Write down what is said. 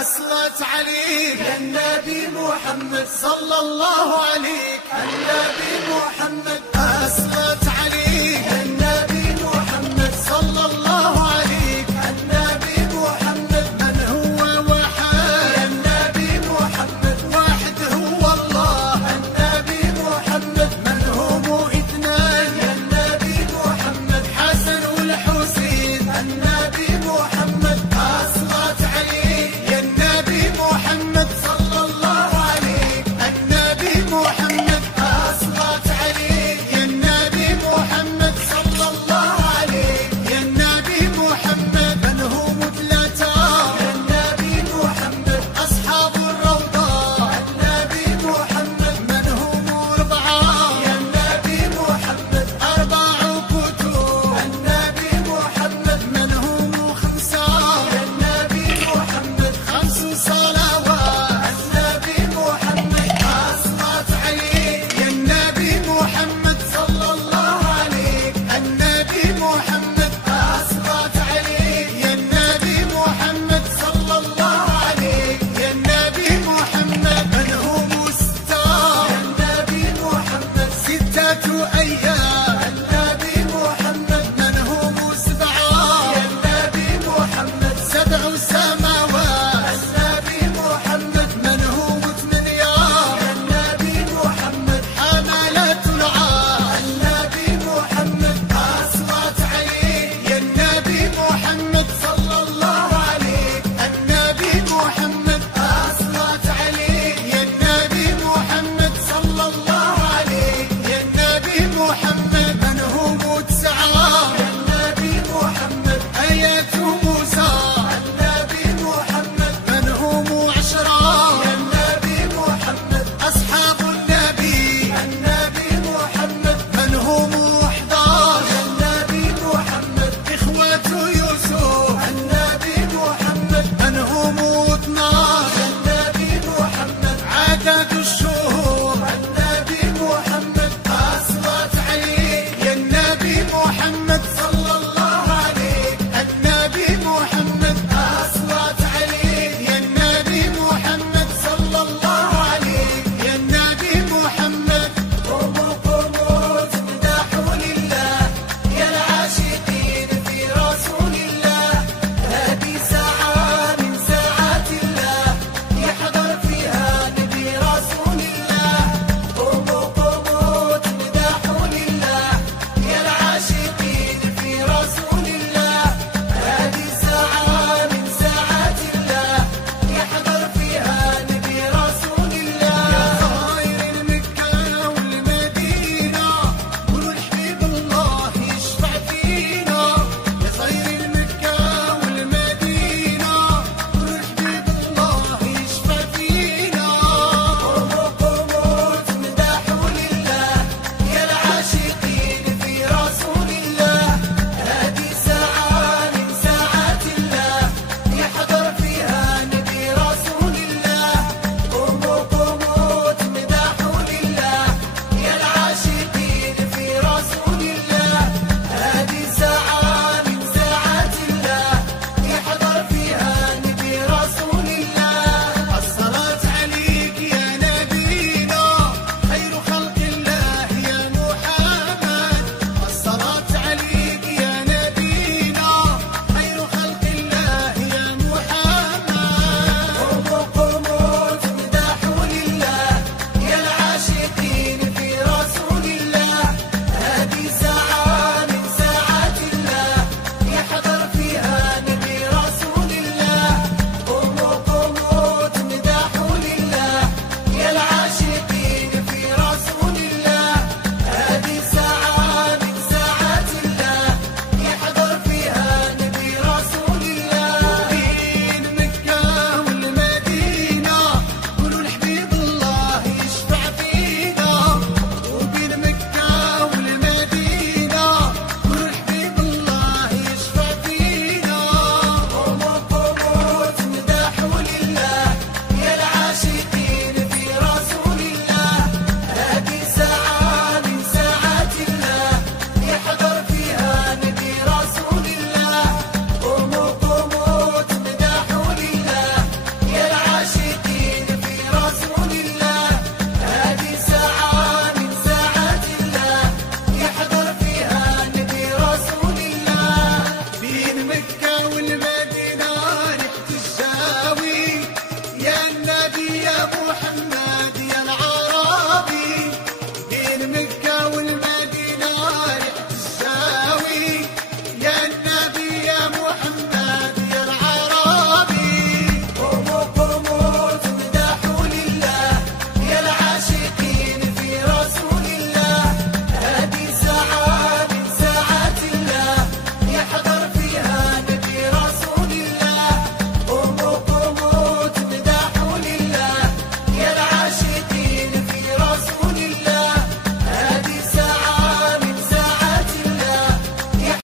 صلت عليك يا النبي محمد صلى الله عليك النبي محمد صلت عليك يا النبي محمد صلى الله عليك النبي محمد من هو وحد يا النبي محمد واحد هو الله النبي محمد من هم اثنان يا النبي محمد حسن والحسين النبي محمد صلت عليك يا النبي محمد صلى الله عليك النبي محمد صلت عليك يا النبي محمد صلى الله عليك يا النبي محمد من هم ثلاثة يا النبي محمد أصحاب الروضة النبي محمد من هم أربعة يا النبي محمد أربع كتب النبي محمد من هم خمسة يا النبي محمد خمس صلوات النبي محمد صلت عليك يا النبي محمد صلى الله عليك النبي محمد صلت عليك يا النبي محمد صلى الله عليك يا النبي محمد من هم ستة يا النبي محمد ستة أيام النبي محمد من هم سبعة يا النبي محمد سبع سماوات